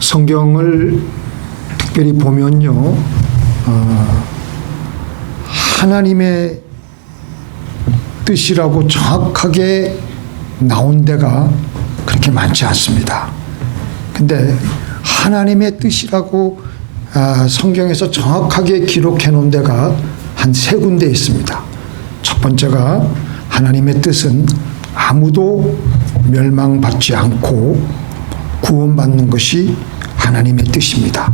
성경을 특별히 보면요, 하나님의 뜻이라고 정확하게 나온 데가 그렇게 많지 않습니다. 근데 하나님의 뜻이라고 성경에서 정확하게 기록해 놓은 데가 한 3군데 있습니다. 첫 번째가 하나님의 뜻은 아무도 멸망받지 않고 구원받는 것이 하나님의 뜻입니다.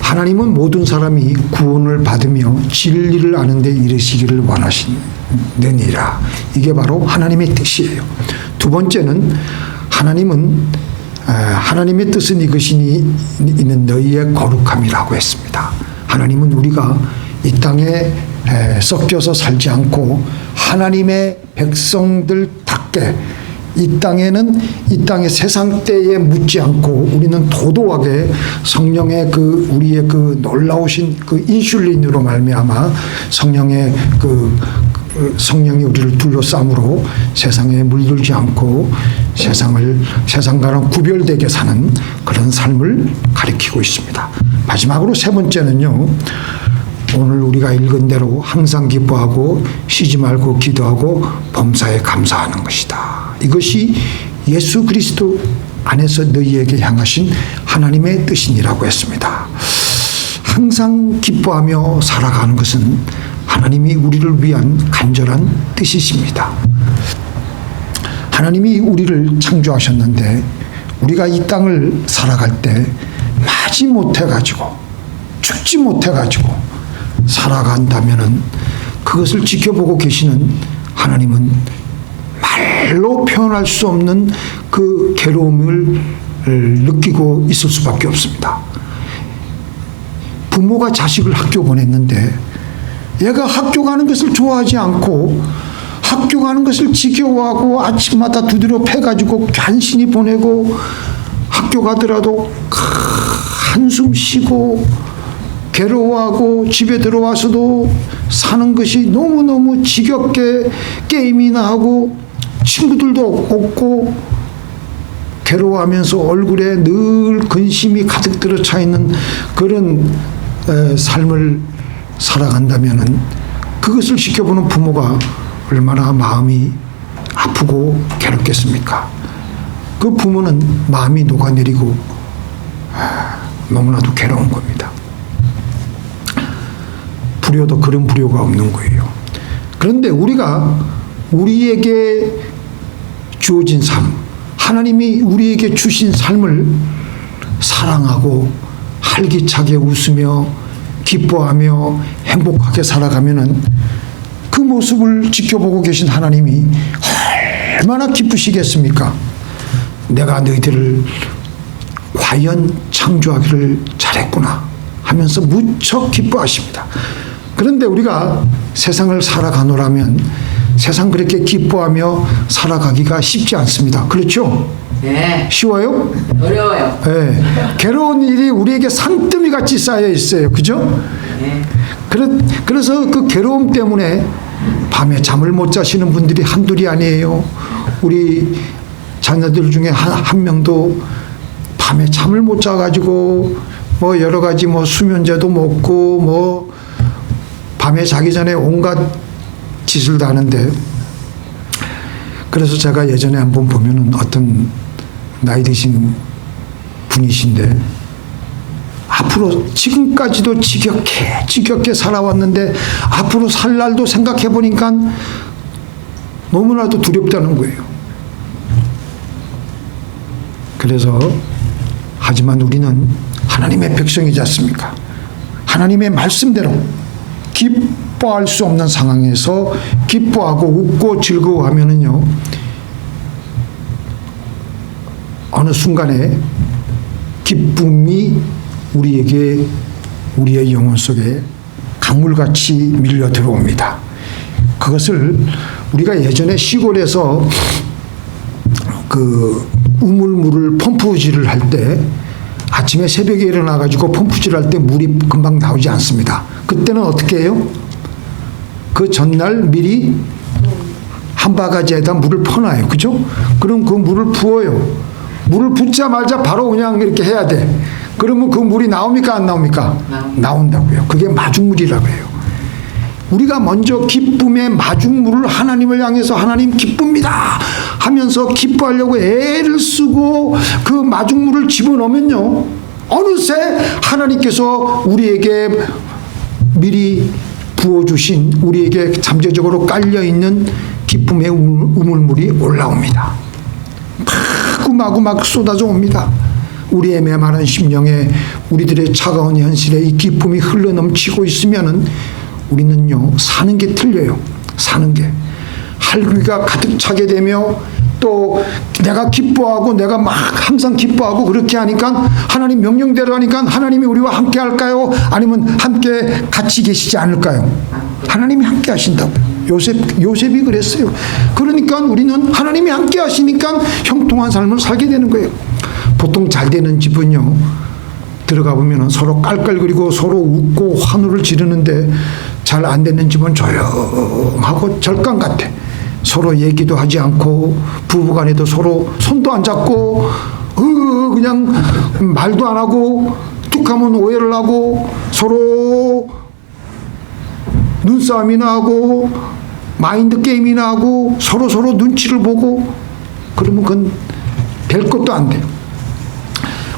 하나님은 모든 사람이 구원을 받으며 진리를 아는 데 이르시기를 원하시느니라. 이게 바로 하나님의 뜻이에요. 두 번째는 하나님의 뜻은 이것이니 이는 너희의 거룩함이라고 했습니다. 하나님은 우리가 이 땅에 섞여서 살지 않고 하나님의 백성들답게 이 땅의 세상 때에 묻지 않고 우리는 도도하게 성령의 우리의 놀라우신 인슐린으로 말미암아 성령이 우리를 둘러싸므로 세상에 물들지 않고 세상과는 구별되게 사는 그런 삶을 가리키고 있습니다. 마지막으로 3번째는요. 오늘 우리가 읽은 대로 항상 기뻐하고 쉬지 말고 기도하고 범사에 감사하는 것이다. 이것이 예수 그리스도 안에서 너희에게 향하신 하나님의 뜻이니라고 했습니다. 항상 기뻐하며 살아가는 것은 하나님이 우리를 위한 간절한 뜻이십니다. 하나님이 우리를 창조하셨는데 우리가 이 땅을 살아갈 때 마지 못해가지고 죽지 못해가지고 살아간다면은 그것을 지켜보고 계시는 하나님은 말로 표현할 수 없는 그 괴로움을 느끼고 있을 수밖에 없습니다. 부모가 자식을 학교 보냈는데 얘가 학교 가는 것을 좋아하지 않고 학교 가는 것을 지겨워하고 아침마다 두드려 패가지고 간신히 보내고 학교 가더라도 한숨 쉬고 괴로워하고 집에 들어와서도 사는 것이 너무너무 지겹게 게임이나 하고 친구들도 없고 괴로워하면서 얼굴에 늘 근심이 가득 들어차 있는 그런 삶을 살아간다면은 그것을 지켜보는 부모가 얼마나 마음이 아프고 괴롭겠습니까? 그 부모는 마음이 녹아내리고 너무나도 괴로운 겁니다. 불효도 그런 불효가 없는 거예요. 그런데 우리에게 주어진 삶, 하나님이 우리에게 주신 삶을 사랑하고 활기차게 웃으며 기뻐하며 행복하게 살아가면은 그 모습을 지켜보고 계신 하나님이 얼마나 기쁘시겠습니까? 내가 너희들을 과연 창조하기를 잘했구나 하면서 무척 기뻐하십니다. 그런데 우리가 세상을 살아가노라면 세상 그렇게 기뻐하며 살아가기가 쉽지 않습니다. 그렇죠? 네. 쉬워요? 어려워요. 네. 괴로운 일이 우리에게 산더미 같이 쌓여 있어요. 그죠? 네. 그래서 그 괴로움 때문에 밤에 잠을 못 자시는 분들이 한둘이 아니에요. 우리 자녀들 중에 한 명도 밤에 잠을 못 자가지고 여러 가지 수면제도 먹고 밤에 자기 전에 온갖 짓을 다 하는데, 그래서 제가 예전에 한번 보면은 어떤 나이 드신 분이신데 앞으로 지금까지도 지겹게 살아왔는데 앞으로 살 날도 생각해 보니까 너무나도 두렵다는 거예요. 그래서 하지만 우리는 하나님의 백성이지 않습니까? 하나님의 말씀대로 기뻐할 수 없는 상황에서 기뻐하고 웃고 즐거워하면은요, 어느 순간에 기쁨이 우리의 영혼 속에 강물같이 밀려 들어옵니다. 그것을 우리가 예전에 시골에서 우물물을 펌프질을 할 때 아침에 새벽에 일어나가지고 펌프질을 할 때 물이 금방 나오지 않습니다. 그때는 어떻게 해요? 그 전날 미리 한 바가지에다 물을 퍼놔요. 그죠? 그럼 그 물을 부어요. 물을 붓자마자 바로 그냥 이렇게 해야 돼. 그러면 그 물이 나옵니까 안 나옵니까? 나온다고요. 그게 마중물이라고 해요. 우리가 먼저 기쁨의 마중물을 하나님을 향해서 하나님 기쁩니다 하면서 기뻐하려고 애를 쓰고 그 마중물을 집어넣으면요, 어느새 하나님께서 우리에게 미리 부어주신, 우리에게 잠재적으로 깔려있는 기쁨의 우물물이 올라옵니다. 마구마구 막 쏟아져 옵니다. 우리의 메마른 심령에, 우리들의 차가운 현실에 이 기쁨이 흘러넘치고 있으면은 우리는요, 사는 게 틀려요. 사는 게. 할귀가 가득 차게 되며 또 내가 기뻐하고 내가 막 항상 기뻐하고 그렇게 하니까 하나님 명령대로 하니까 하나님이 우리와 함께 할까요? 아니면 함께 같이 계시지 않을까요? 하나님이 함께 하신다고요. 요셉이 그랬어요. 그러니까 우리는 하나님이 함께 하시니까 형통한 삶을 살게 되는 거예요. 보통 잘 되는 집은요, 들어가 보면 서로 깔깔거리고 서로 웃고 환호를 지르는데 잘 안 되는 집은 조용하고 절간 같아. 서로 얘기도 하지 않고 부부간에도 서로 손도 안 잡고 그냥 말도 안 하고 툭하면 오해를 하고 서로 눈싸움이나 하고 마인드 게임이나 하고 서로 눈치를 보고 그러면 그건 될 것도 안 돼요.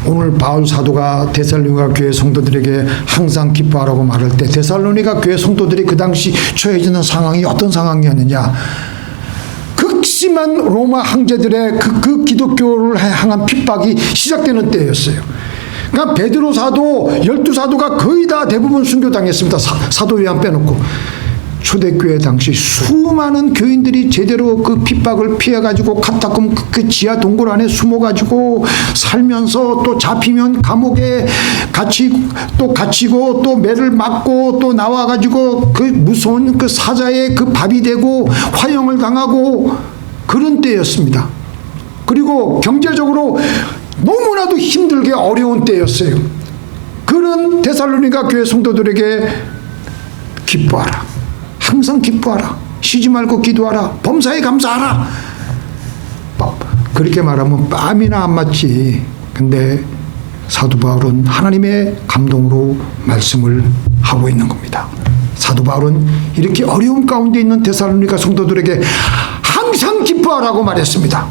오늘 바울 사도가 데살로니가 교회 성도들에게 항상 기뻐하라고 말할 때 데살로니가 교회 성도들이 그 당시 처해지는 상황이 어떤 상황이었느냐, 극심한 로마 황제들의 그 기독교를 향한 핍박이 시작되는 때였어요. 그러니까 베드로 사도, 12사도가 거의 다 대부분 순교당했습니다. 사도 요한 빼놓고. 초대교회 당시 수많은 교인들이 제대로 그 핍박을 피해가지고 카타콤 그 지하 동굴 안에 숨어가지고 살면서 또 잡히면 감옥에 갇히고 또 매를 맞고 또 나와가지고 그 무서운 그 사자의 그 밥이 되고 화형을 당하고 그런 때였습니다. 그리고 경제적으로 너무나도 힘들게 어려운 때였어요. 그런 데살로니가 교회 성도들에게 기뻐하라. 항상 기뻐하라. 쉬지 말고 기도하라. 범사에 감사하라. 그렇게 말하면 뺨이나 안 맞지. 근데 사도 바울은 하나님의 감동으로 말씀을 하고 있는 겁니다. 사도 바울은 이렇게 어려움 가운데 있는 데살로니가 성도들에게 항상 기뻐하라고 말했습니다.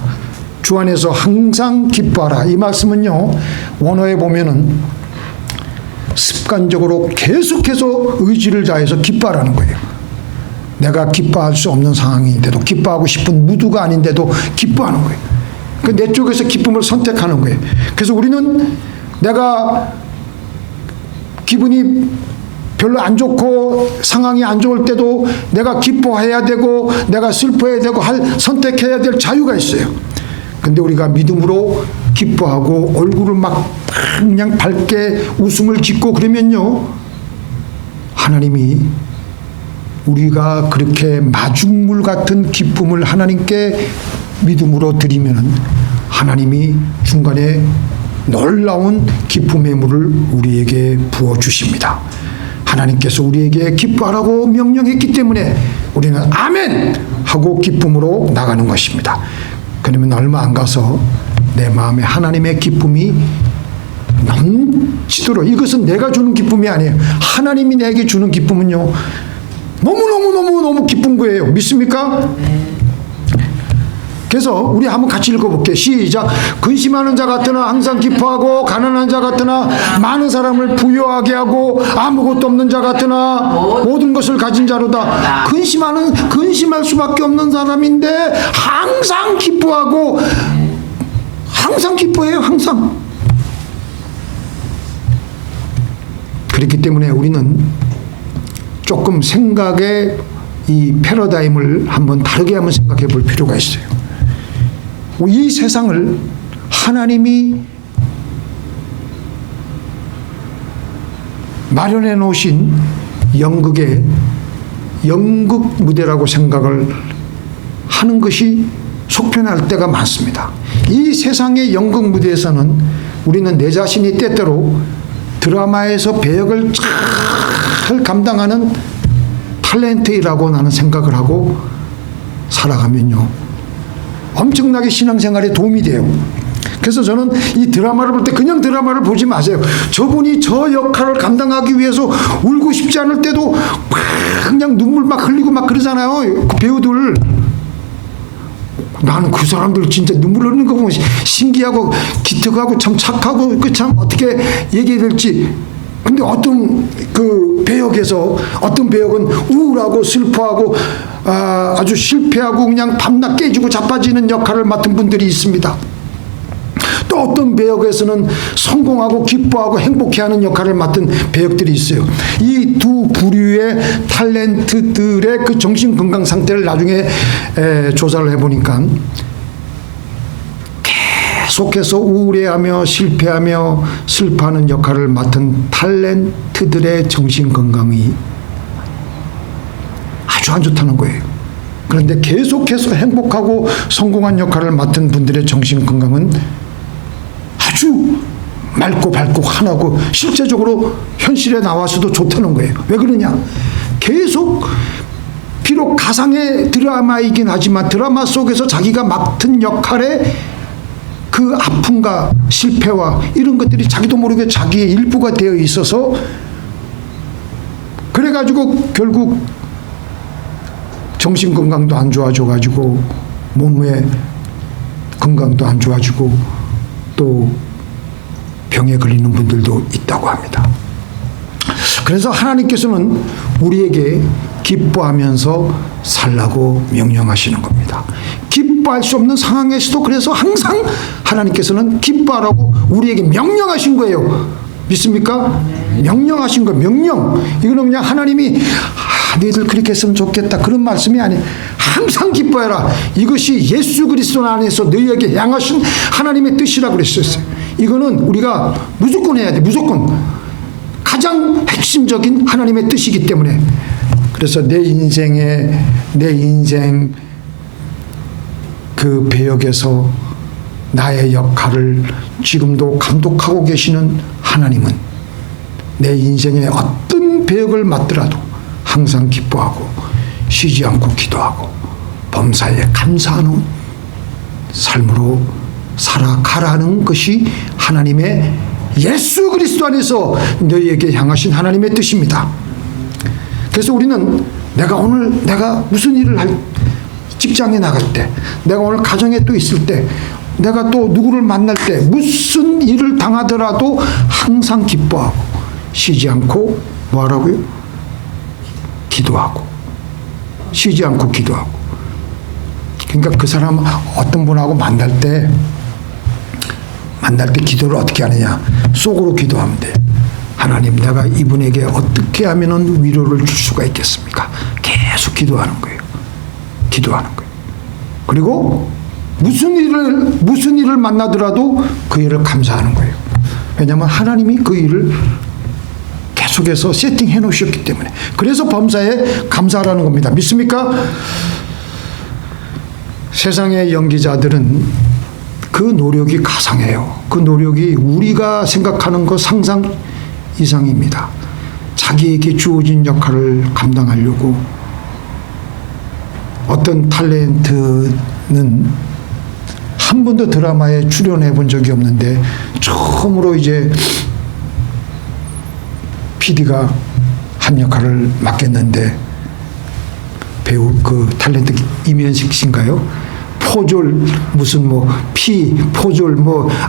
주 안에서 항상 기뻐하라. 이 말씀은요, 원어에 보면은 습관적으로 계속해서 의지를 다해서 기뻐하라는 거예요. 내가 기뻐할 수 없는 상황인데도, 기뻐하고 싶은 무드가 아닌데도 기뻐하는 거예요. 내 쪽에서 기쁨을 선택하는 거예요. 그래서 우리는 내가 기분이 별로 안 좋고 상황이 안 좋을 때도 내가 기뻐해야 되고 내가 슬퍼해야 되고 선택해야 될 자유가 있어요. 근데 우리가 믿음으로 기뻐하고 얼굴을 막 그냥 밝게 웃음을 짓고 그러면요, 하나님이 우리가 그렇게 마중물 같은 기쁨을 하나님께 믿음으로 드리면 하나님이 중간에 놀라운 기쁨의 물을 우리에게 부어주십니다. 하나님께서 우리에게 기뻐하라고 명령했기 때문에 우리는 아멘 하고 기쁨으로 나가는 것입니다. 그러면 얼마 안 가서 내 마음에 하나님의 기쁨이 넘치도록, 이것은 내가 주는 기쁨이 아니에요. 하나님이 내게 주는 기쁨은요, 너무 기쁜 거예요. 믿습니까? 그래서 우리 한번 같이 읽어볼게요. 시작. 근심하는 자 같으나 항상 기뻐하고, 가난한 자 같으나 많은 사람을 부유하게 하고, 아무것도 없는 자 같으나 모든 것을 가진 자로다. 근심할 수밖에 없는 사람인데 항상 기뻐하고, 항상 기뻐해요. 항상. 그렇기 때문에 우리는 조금 생각의 이 패러다임을 한번 다르게 한번 생각해 볼 필요가 있어요. 이 세상을 하나님이 마련해 놓으신 연극의 연극 무대라고 생각을 하는 것이 속편할 때가 많습니다. 이 세상의 연극 무대에서는 우리는 내 자신이 때때로 드라마에서 배역을 잘 감당하는 탤런트라고 나는 생각을 하고 살아가면요, 엄청나게 신앙생활에 도움이 돼요. 그래서 저는 이 드라마를 볼 때 그냥 드라마를 보지 마세요. 저분이 저 역할을 감당하기 위해서 울고 싶지 않을 때도 막 그냥 눈물 막 흘리고 막 그러잖아요. 그 배우들. 나는 그 사람들 진짜 눈물 흘리는 거 보면 신기하고 기특하고 참 착하고 그 참 어떻게 얘기해야 될지. 근데 어떤 그 배역에서 어떤 배역은 우울하고 슬퍼하고 아주 실패하고 그냥 밤낮 깨지고 자빠지는 역할을 맡은 분들이 있습니다. 또 어떤 배역에서는 성공하고 기뻐하고 행복해하는 역할을 맡은 배역들이 있어요. 이 두 부류의 탤런트들의 그 정신 건강 상태를 나중에 조사를 해보니까 계속해서 우울해하며 실패하며 슬퍼하는 역할을 맡은 탤런트들의 정신 건강이 아주 안 좋다는 거예요. 그런데 계속해서 행복하고 성공한 역할을 맡은 분들의 정신 건강은 아주 맑고 밝고 환하고 실제적으로 현실에 나와서도 좋다는 거예요. 왜 그러냐? 계속 비록 가상의 드라마이긴 하지만 드라마 속에서 자기가 맡은 역할에 그 아픔과 실패와 이런 것들이 자기도 모르게 자기의 일부가 되어 있어서 그래가지고 결국 정신건강도 안 좋아져가지고 몸의 건강도 안 좋아지고 또 병에 걸리는 분들도 있다고 합니다. 그래서 하나님께서는 우리에게 기뻐하면서 살라고 명령하시는 겁니다. 기뻐할 수 없는 상황에서도 그래서 항상 하나님께서는 기뻐하라고 우리에게 명령하신 거예요. 믿습니까? 명령하신 거, 명령. 이거는 그냥 하나님이 너희들 그렇게 했으면 좋겠다 그런 말씀이 아니에요. 항상 기뻐해라. 이것이 예수 그리스도 안에서 너희에게 향하신 하나님의 뜻이라고 그랬었어요. 이거는 우리가 무조건 해야 돼. 무조건. 가장 핵심적인 하나님의 뜻이기 때문에. 그래서 내 인생 그 배역에서 나의 역할을 지금도 감독하고 계시는 하나님은 내 인생의 어떤 배역을 맡더라도 항상 기뻐하고 쉬지 않고 기도하고 범사에 감사하는 삶으로 살아가라는 것이 하나님의 예수 그리스도 안에서 너희에게 향하신 하나님의 뜻입니다. 그래서 우리는 내가 무슨 일을 할 직장에 나갈 때, 내가 오늘 가정에 또 있을 때, 내가 또 누구를 만날 때 무슨 일을 당하더라도 항상 기뻐하고 쉬지 않고 뭐 하라고요? 기도하고 쉬지 않고 기도하고. 그러니까 그 사람 어떤 분하고 만날 때 기도를 어떻게 하느냐? 속으로 기도하면 돼. 하나님, 내가 이분에게 어떻게 하면 위로를 줄 수가 있겠습니까? 계속 기도하는 거예요. 기도하는 거예요. 그리고 무슨 일을 만나더라도 그 일을 감사하는 거예요. 왜냐하면 하나님이 그 일을 계속해서 세팅해 놓으셨기 때문에. 그래서 범사에 감사하라는 겁니다. 믿습니까? 세상의 연기자들은 그 노력이 가상해요. 그 노력이 우리가 생각하는 것 상상 이상입니다. 자기에게 주어진 역할을 감당하려고. 어떤 탤런트는 한 번도 드라마에 출연해 본 적이 없는데 처음으로 이제 PD가 한 역할을 맡겼는데 배우 그 탤런트 이면식 씨인가요? 포졸 무슨 포졸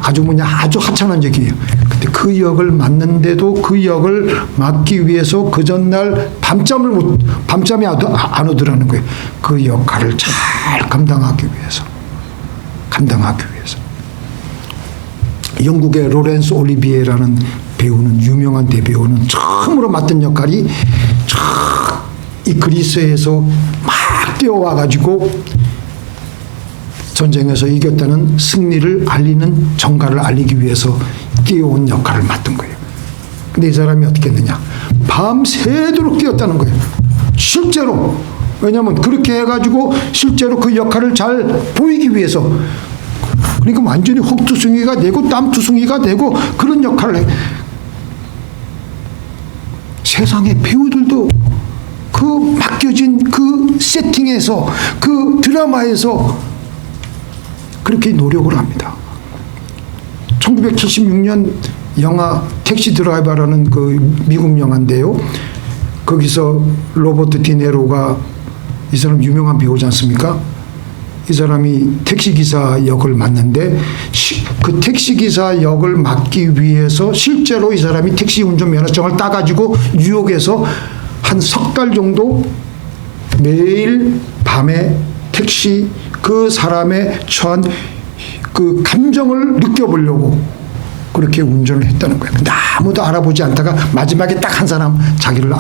아주 하찮은 적이에요. 근데 그 역을 맡는데도 그 역을 맡기 위해서 그 전날 밤잠이 안 오더라는 거예요. 그 역할을 잘 감당하기 위해서. 영국의 로렌스 올리비에라는 배우는, 유명한 대배우는 처음으로 맡은 역할이 이 그리스에서 막 뛰어와가지고 전쟁에서 이겼다는 승리를 알리는 정가를 알리기 위해서 뛰어온 역할을 맡은 거예요. 근데 이 사람이 어떻게 했느냐? 밤새도록 뛰었다는 거예요. 실제로. 왜냐하면 그렇게 해가지고 실제로 그 역할을 잘 보이기 위해서. 그러니까 완전히 혹투성이가 되고 땀투성이가 되고 그런 역할을 해. 세상의 배우들도 그 맡겨진 그 세팅에서 그 드라마에서 그렇게 노력을 합니다. 1976년 영화 택시 드라이버라는 그 미국 영화인데요. 거기서 로버트 디네로가, 이 사람 유명한 배우지 않습니까? 이 사람이 택시기사 역을 맡는데 그 택시기사 역을 맡기 위해서 실제로 이 사람이 택시 운전 면허증을 따가지고 뉴욕에서 한 석 달 정도 매일 밤에 택시 그 사람의 처한 그 감정을 느껴보려고 그렇게 운전을 했다는 거예요. 근데 아무도 알아보지 않다가 마지막에 딱 한 사람 자기를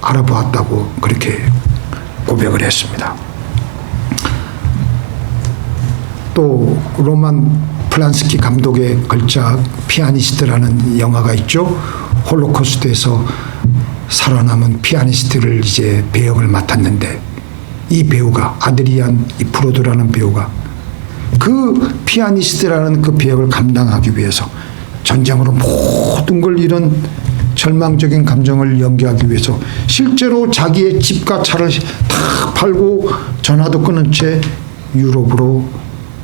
알아보았다고 그렇게 고백을 했습니다. 또 로만 플란스키 감독의 걸작 피아니스트라는 영화가 있죠. 홀로코스트에서 살아남은 피아니스트를 이제 배역을 맡았는데, 이 배우가 아드리안 이프로드라는 배우가 그 피아니스트라는 그 배역을 감당하기 위해서 전쟁으로 모든 걸 잃은 절망적인 감정을 연기하기 위해서 실제로 자기의 집과 차를 다 팔고 전화도 끊은 채 유럽으로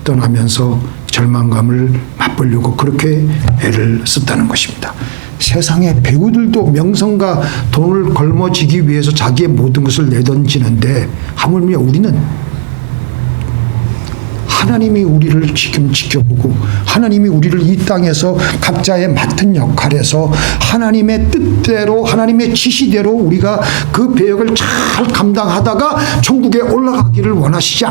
떠나면서 절망감을 맛보려고 그렇게 애를 썼다는 것입니다. 세상의 배우들도 명성과 돈을 걸머쥐기 위해서 자기의 모든 것을 내던지는데, 하물며 우리는 하나님이 우리를 지금 지켜보고 하나님이 우리를 이 땅에서 각자의 맡은 역할에서 하나님의 뜻대로 하나님의 지시대로 우리가 그 배역을 잘 감당하다가 천국에 올라가기를 원하시지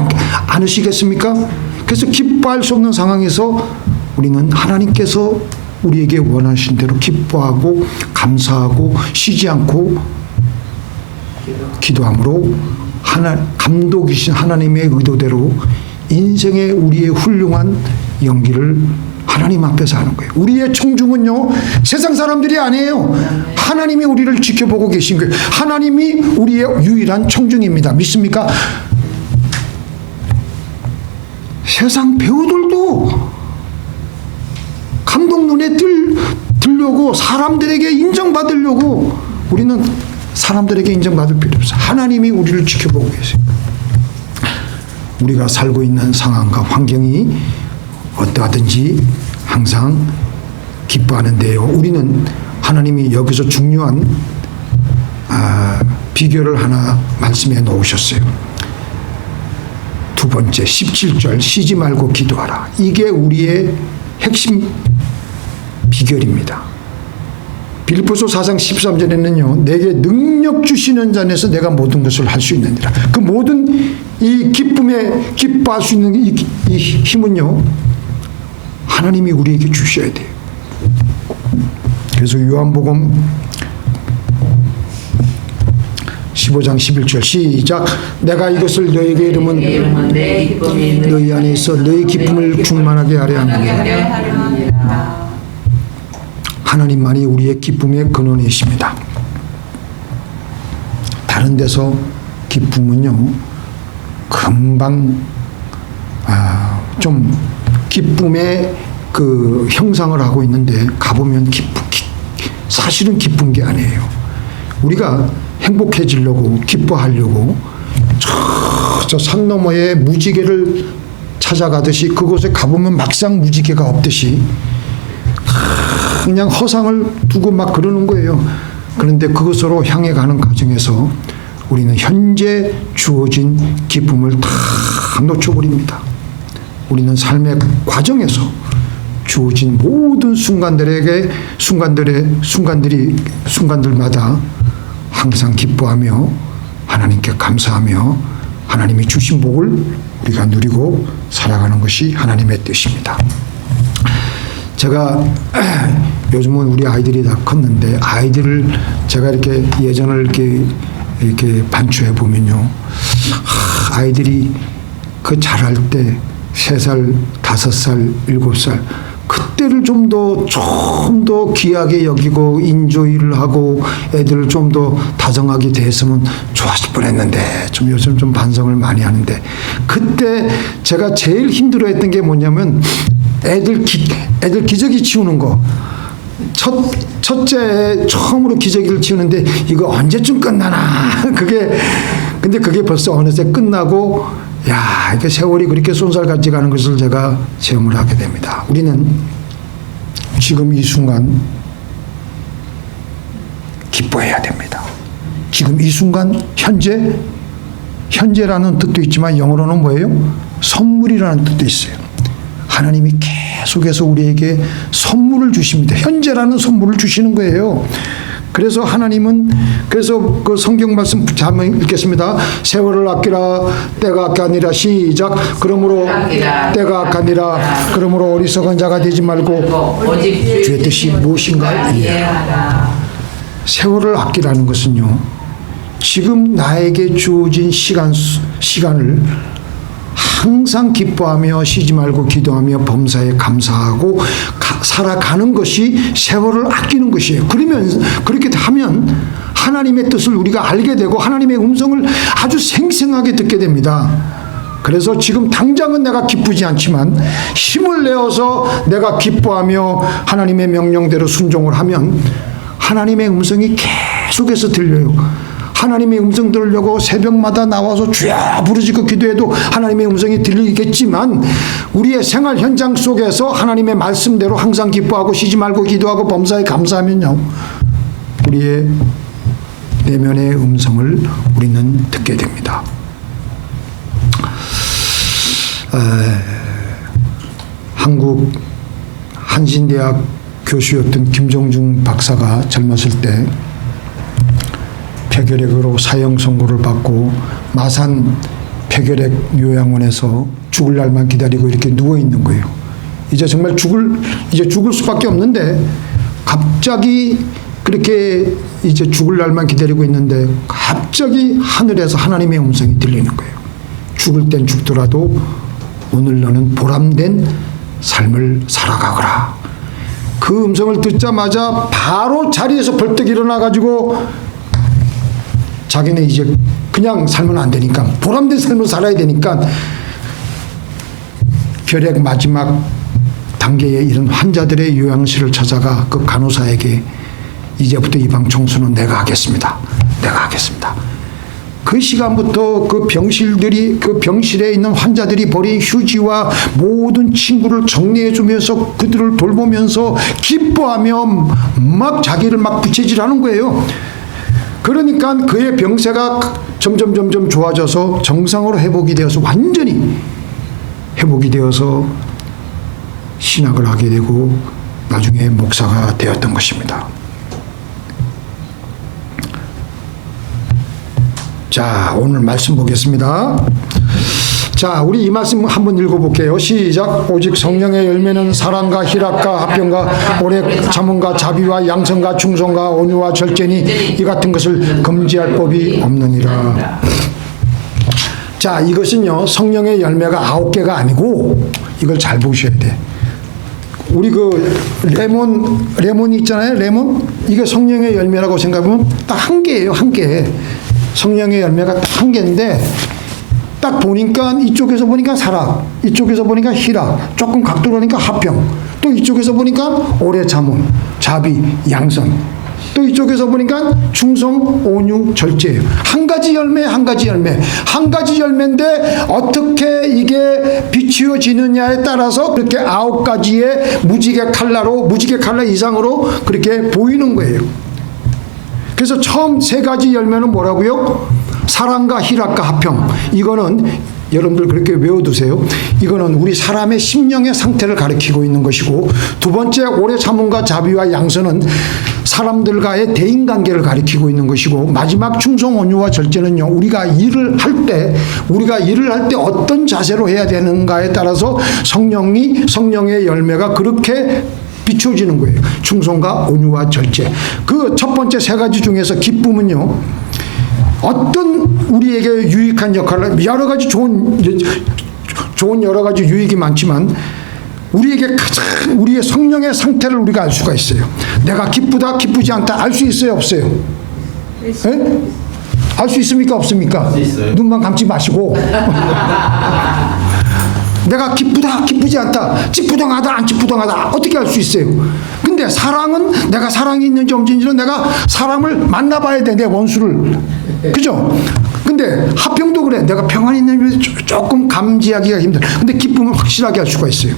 않으시겠습니까? 그래서 기뻐할 수 없는 상황에서 우리는 하나님께서 우리에게 원하신 대로 기뻐하고 감사하고 쉬지 않고 기도함으로 감독이신 하나님의 의도대로 인생의 우리의 훌륭한 연기를 하나님 앞에서 하는 거예요. 우리의 청중은요, 세상 사람들이 아니에요. 하나님이 우리를 지켜보고 계신 거예요. 하나님이 우리의 유일한 청중입니다. 믿습니까? 세상 배우들도 감독 눈에 들려고 사람들에게 인정받으려고, 우리는 사람들에게 인정받을 필요 없어요. 하나님이 우리를 지켜보고 계세요. 우리가 살고 있는 상황과 환경이 어떠하든지 항상 기뻐하는데요. 우리는 하나님이 여기서 중요한 비결을 하나 말씀해 놓으셨어요. 두 번째 17절 쉬지 말고 기도하라. 이게 우리의 핵심 비결입니다. 빌립보서 4장 13절에는요, 내게 능력 주시는 자 안에서 내가 모든 것을 할 수 있느니라. 그 모든 이 기쁨에 기뻐할 수 있는 이 힘은요, 하나님이 우리에게 주셔야 돼요. 그래서 요한복음 15장 11절 시작. 내가 이것을 너에게 이름은 너희 안에 있어 너희 기쁨을 충만하게 하려 함이니라. 하나님만이 우리의 기쁨의 근원이십니다. 다른 데서 기쁨은요, 금방 좀 기쁨의 그 형상을 하고 있는데, 가보면 사실은 기쁜 게 아니에요. 우리가 행복해지려고 기뻐하려고 저 산 너머에 무지개를 찾아가듯이 그곳에 가보면 막상 무지개가 없듯이 그냥 허상을 두고 막 그러는 거예요. 그런데 그것으로 향해 가는 과정에서 우리는 현재 주어진 기쁨을 다 놓쳐버립니다. 우리는 삶의 과정에서 주어진 모든 순간들마다 항상 기뻐하며 하나님께 감사하며 하나님이 주신 복을 우리가 누리고 살아가는 것이 하나님의 뜻입니다. 제가 요즘은 우리 아이들이 다 컸는데, 아이들을 제가 이렇게 예전을 이렇게 반추해 보면요, 아이들이 그 자랄 때 3살, 5살, 7살 그때를 좀 더 귀하게 여기고 인조이를 하고 애들을 좀 더 다정하게 대했으면 좋았을 뻔했는데, 좀 요즘 좀 반성을 많이 하는데, 그때 제가 제일 힘들어했던 게 뭐냐면 애들 기저귀 치우는 거. 첫째 처음으로 기저귀를 치우는데 이거 언제쯤 끝나나. 근데 그게 벌써 어느새 끝나고 야, 이게 세월이 그렇게 쏜살같이 가는 것을 제가 체험을 하게 됩니다. 우리는 지금 이 순간 기뻐해야 됩니다. 지금 이 순간 현재라는 뜻도 있지만 영어로는 뭐예요? 선물이라는 뜻도 있어요. 하나님이 계속해서 우리에게 선물을 주십니다. 현재라는 선물을 주시는 거예요. 그래서 하나님은 그래서 그 성경 말씀 한번 읽겠습니다. 세월을 아끼라 때가 아까니라. 시작. 그러므로 때가 아까니라. 그러므로 어리석은 자가 되지 말고 오직 주의 뜻이 무엇인가 이해하라. 세월을 아끼라는 것은요, 지금 나에게 주어진 시간을 항상 기뻐하며 쉬지 말고 기도하며 범사에 감사하고 살아가는 것이 세월을 아끼는 것이에요. 그러면 그렇게 하면 하나님의 뜻을 우리가 알게 되고 하나님의 음성을 아주 생생하게 듣게 됩니다. 그래서 지금 당장은 내가 기쁘지 않지만 힘을 내어서 내가 기뻐하며 하나님의 명령대로 순종을 하면 하나님의 음성이 계속해서 들려요. 하나님의 음성 들으려고 새벽마다 나와서 주여 부르짖고 기도해도 하나님의 음성이 들리겠지만 우리의 생활 현장 속에서 하나님의 말씀대로 항상 기뻐하고 쉬지 말고 기도하고 범사에 감사하면요, 우리의 내면의 음성을 우리는 듣게 됩니다. 한국 한신대학 교수였던 김정중 박사가 젊었을 때 폐결핵으로 사형 선고를 받고 마산 폐결핵 요양원에서 죽을 날만 기다리고 이렇게 누워 있는 거예요. 이제 정말 죽을 수밖에 없는데 갑자기 그렇게 이제 죽을 날만 기다리고 있는데 갑자기 하늘에서 하나님의 음성이 들리는 거예요. 죽을 땐 죽더라도 오늘 너는 보람된 삶을 살아가거라. 그 음성을 듣자마자 바로 자리에서 벌떡 일어나가지고 자기는 이제 그냥 살면 안 되니까 보람된 삶을 살아야 되니까 결핵 마지막 단계에 이른 환자들의 요양실을 찾아가 그 간호사에게 이제부터 이 방 청소는 내가 하겠습니다. 내가 하겠습니다. 그 시간부터 그 병실에 있는 환자들이 버린 휴지와 모든 친구를 정리해 주면서 그들을 돌보면서 기뻐하며 막 자기를 막 부채질하는 거예요. 그러니까 그의 병세가 점점 좋아져서 정상으로 회복이 되어서 완전히 회복이 되어서 신학을 하게 되고 나중에 목사가 되었던 것입니다. 자, 오늘 말씀 보겠습니다. 자, 우리 이 말씀 한번 읽어볼게요. 시작. 오직 성령의 열매는 사랑과 희락과 화평과 오래 참음과 자비와 양선과 충성과 온유와 절제니 이 같은 것을 금지할 법이 없느니라. 자, 이것은요 성령의 열매가 9개가 아니고 이걸 잘 보셔야 돼. 우리 그 레몬 있잖아요. 레몬, 이게 성령의 열매라고 생각하면 딱 한 개예요. 한 개. 성령의 열매가 딱 한 개인데 딱 보니까 이쪽에서 보니까 사랑, 이쪽에서 보니까 희락, 조금 각도로 보니까 화평, 또 이쪽에서 보니까 오래 참음, 자비, 양선, 또 이쪽에서 보니까 충성, 온유, 절제예요. 한 가지 열매, 한 가지 열매, 한 가지 열매인데 어떻게 이게 비추어지느냐에 따라서 그렇게 9가지의 무지개 칼라 이상으로 그렇게 보이는 거예요. 그래서 처음 3가지 열매는 뭐라고요? 사랑과 희락과 화평. 이거는 여러분들 그렇게 외워두세요. 이거는 우리 사람의 심령의 상태를 가리키고 있는 것이고, 두 번째 오래 참음과 자비와 양선은 사람들과의 대인관계를 가리키고 있는 것이고, 마지막 충성 온유와 절제는요, 우리가 일을 할 때 어떤 자세로 해야 되는가에 따라서 성령의 열매가 그렇게 비춰지는 거예요. 충성과 온유와 절제. 그 첫 번째 3가지 중에서 기쁨은요, 어떤 우리에게 유익한 역할을, 여러 가지 좋은 여러 가지 유익이 많지만 우리에게 가장 우리의 성령의 상태를 우리가 알 수가 있어요. 내가 기쁘다 기쁘지 않다 알 수 있어요 없어요? 네? 알 수 있습니까 없습니까? 눈만 감지 마시고 내가 기쁘다 기쁘지 않다, 찌뿌둥하다 안 찌뿌둥하다 어떻게 알 수 있어요? 근데 사랑은 내가 사랑이 있는지 없는지는 내가 사람을 만나봐야 돼, 내 원수를. 그죠? 근데 근데 화평도 그래. 내가 평안이 있는 조금 감지하기가 힘들어. 근데 기쁨은 확실하게 할 수가 있어요.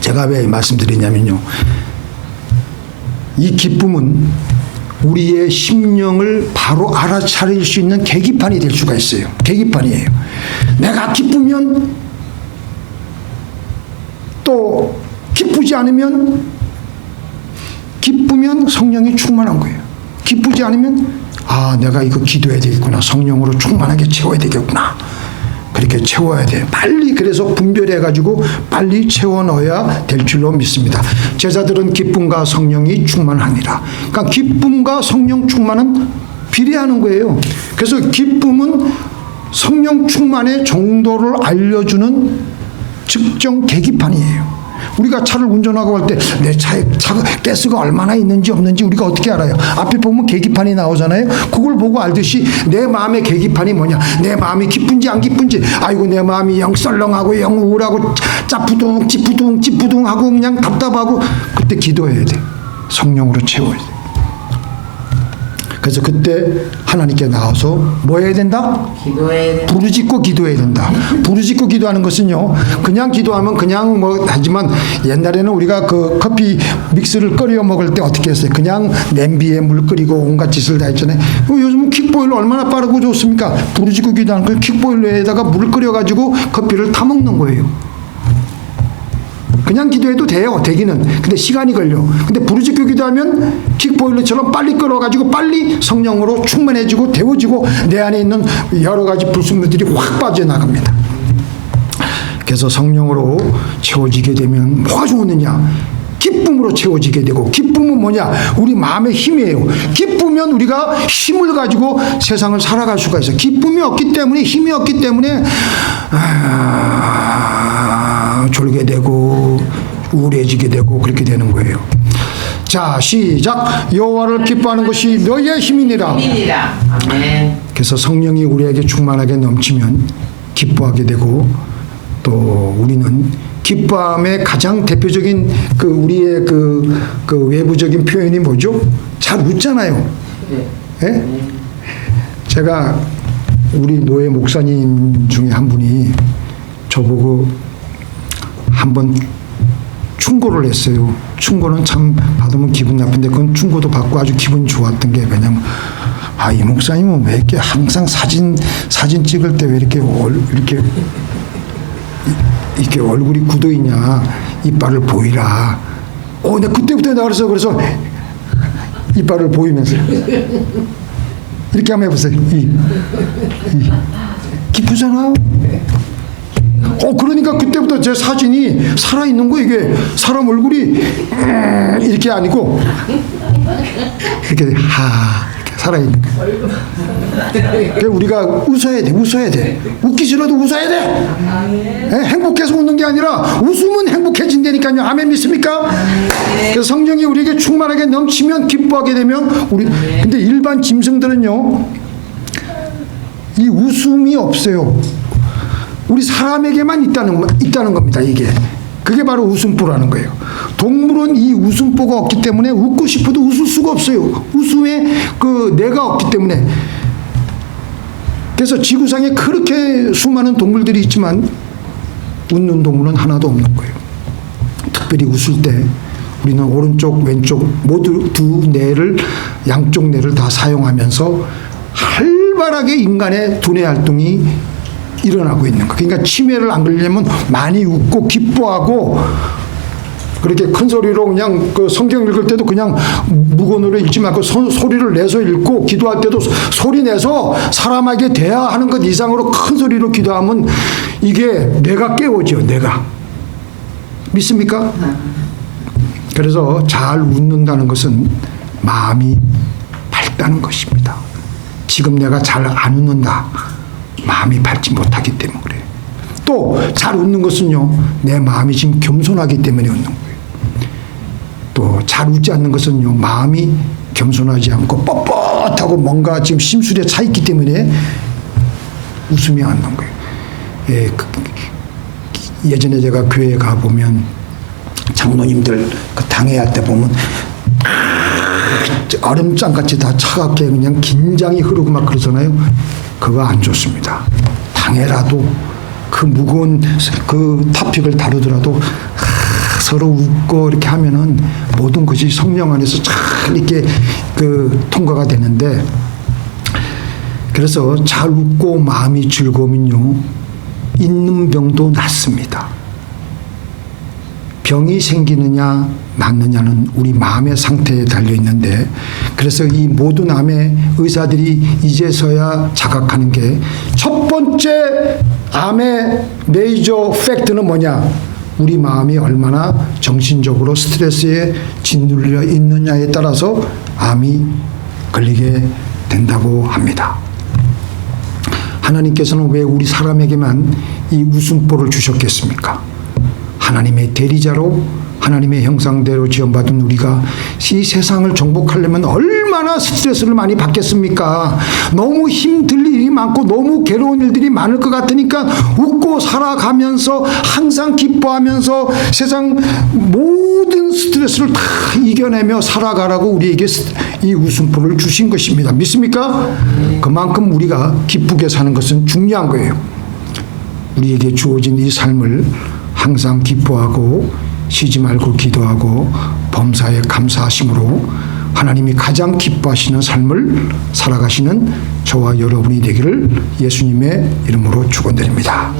제가 왜 말씀드리냐면요. 이 기쁨은 우리의 심령을 바로 알아차릴 수 있는 계기판이 될 수가 있어요. 계기판이에요. 내가 기쁘면 또 기쁘지 않으면 기쁘면 성령이 충만한 거예요. 기쁘지 않으면 내가 이거 기도해야 되겠구나. 성령으로 충만하게 채워야 되겠구나. 그렇게 채워야 돼. 빨리 그래서 분별해가지고 빨리 채워 넣어야 될 줄로 믿습니다. 제자들은 기쁨과 성령이 충만하니라. 그러니까 기쁨과 성령 충만은 비례하는 거예요. 그래서 기쁨은 성령 충만의 정도를 알려주는 측정 계기판이에요. 우리가 차를 운전하고 갈 때 내 차에 가스가 얼마나 있는지 없는지 우리가 어떻게 알아요? 앞에 보면 계기판이 나오잖아요. 그걸 보고 알듯이 내 마음의 계기판이 뭐냐? 내 마음이 기쁜지 안 기쁜지. 아이고 내 마음이 영 썰렁하고 영 우울하고 찌푸둥하고 그냥 답답하고 그때 기도해야 돼. 성령으로 채워야 돼. 그래서 그때 하나님께 나와서 뭐 해야 된다? 기도해야 된다. 부르짖고 기도해야 된다. 부르짖고 기도하는 것은요, 그냥 기도하면 그냥 뭐 하지만 옛날에는 우리가 그 커피 믹스를 끓여 먹을 때 어떻게 했어요? 그냥 냄비에 물 끓이고 온갖 짓을 다 했잖아요. 요즘은 킥보일러 얼마나 빠르고 좋습니까? 부르짖고 기도하는 걸 킥보일러에다가 물을 끓여가지고 커피를 타 먹는 거예요. 그냥 기도해도 돼요. 되기는. 근데 시간이 걸려. 근데 부르짖고 기도하면 킥보일러처럼 빨리 끓어가지고 빨리 성령으로 충만해지고 데워지고 내 안에 있는 여러 가지 불순물들이 확 빠져나갑니다. 그래서 성령으로 채워지게 되면 뭐가 좋느냐? 기쁨으로 채워지게 되고, 기쁨은 뭐냐? 우리 마음의 힘이에요. 기쁘면 우리가 힘을 가지고 세상을 살아갈 수가 있어요. 기쁨이 없기 때문에, 힘이 없기 때문에 졸게 되고 우울해지게 되고 그렇게 되는 거예요. 자, 시작. 여호와를 기뻐하는 것이 너희의 힘이니라. 아멘. 그래서 성령이 우리에게 충만하게 넘치면 기뻐하게 되고, 또 우리는 기뻐함의 가장 대표적인 그 우리의 그 외부적인 표현이 뭐죠? 잘 웃잖아요. 예? 제가 우리 노예 목사님 중에 한 분이 저보고 한번 충고를 했어요. 충고는 참 받으면 기분 나쁜데 그건 충고도 받고 아주 기분 좋았던 게, 왜냐면 이 목사님은 왜 이렇게 항상 사진 찍을 때 왜 이렇게 이렇게 얼굴이 굳어 있냐, 이빨을 보이라. 내가 그때부터 내가 그래서 이빨을 보이면서 이렇게 한번 해보세요. 기쁘잖아. 그러니까 그때부터 제 사진이 살아있는 거. 이게 사람 얼굴이 이렇게 아니고 이렇게 이렇게 살아있는 거. 그러니까 우리가 웃어야 돼. 웃기 싫어도 웃어야 돼. 행복해서 웃는 게 아니라 웃으면 행복해진다니까요. 아멘 믿습니까? 그래서 성령이 우리에게 충만하게 넘치면 기뻐하게 되면 근데 일반 짐승들은요, 이 웃음이 없어요. 우리 사람에게만 있다는 겁니다. 그게 바로 웃음보라는 거예요. 동물은 이 웃음보가 없기 때문에 웃고 싶어도 웃을 수가 없어요. 웃음에 내가 없기 때문에. 그래서 지구상에 그렇게 수많은 동물들이 있지만 웃는 동물은 하나도 없는 거예요. 특별히 웃을 때 우리는 오른쪽 왼쪽 모두 두 뇌를, 양쪽 뇌를 다 사용하면서 활발하게 인간의 두뇌 활동이 일어나고 있는 거. 그러니까 치매를 안 걸리려면 많이 웃고 기뻐하고, 그렇게 큰 소리로 그냥 성경 읽을 때도 그냥 무건으로 읽지 말고 소리를 내서 읽고, 기도할 때도 소리 내서 사람에게 대화하는 것 이상으로 큰 소리로 기도하면 이게 뇌가 깨워져. 뇌가. 믿습니까? 그래서 잘 웃는다는 것은 마음이 밝다는 것입니다. 지금 내가 잘 안 웃는다. 마음이 밝지 못하기 때문에 그래요. 또 잘 웃는 것은요, 내 마음이 지금 겸손하기 때문에 웃는 거예요. 또 잘 웃지 않는 것은요, 마음이 겸손하지 않고 뻣뻣하고 뭔가 지금 심술에 차 있기 때문에 웃음이 안 나는 거예요. 예전에 제가 교회에 가보면 장로님들 당회할 때 보면 얼음장같이 다 차갑게 그냥 긴장이 흐르고 막 그러잖아요. 그거 안 좋습니다. 당해라도 그 무거운 그 토픽을 다루더라도 서로 웃고 이렇게 하면은 모든 것이 성령 안에서 잘 이렇게 그 통과가 되는데, 그래서 잘 웃고 마음이 즐거우면요 있는 병도 낫습니다. 병이 생기느냐 낫느냐는 우리 마음의 상태에 달려 있는데, 그래서 이 모든 암의 의사들이 이제서야 자각하는 게, 첫 번째 암의 메이저 팩트는 뭐냐? 우리 마음이 얼마나 정신적으로 스트레스에 짓눌려 있느냐에 따라서 암이 걸리게 된다고 합니다. 하나님께서는 왜 우리 사람에게만 이 웃음보를 주셨겠습니까? 하나님의 대리자로 하나님의 형상대로 지원받은 우리가 이 세상을 정복하려면 얼마나 스트레스를 많이 받겠습니까? 너무 힘들 일이 많고 너무 괴로운 일들이 많을 것 같으니까 웃고 살아가면서 항상 기뻐하면서 세상 모든 스트레스를 다 이겨내며 살아가라고 우리에게 이 웃음보를 주신 것입니다. 믿습니까? 그만큼 우리가 기쁘게 사는 것은 중요한 거예요. 우리에게 주어진 이 삶을 항상 기뻐하고 쉬지 말고 기도하고 범사에 감사하심으로 하나님이 가장 기뻐하시는 삶을 살아가시는 저와 여러분이 되기를 예수님의 이름으로 축원드립니다.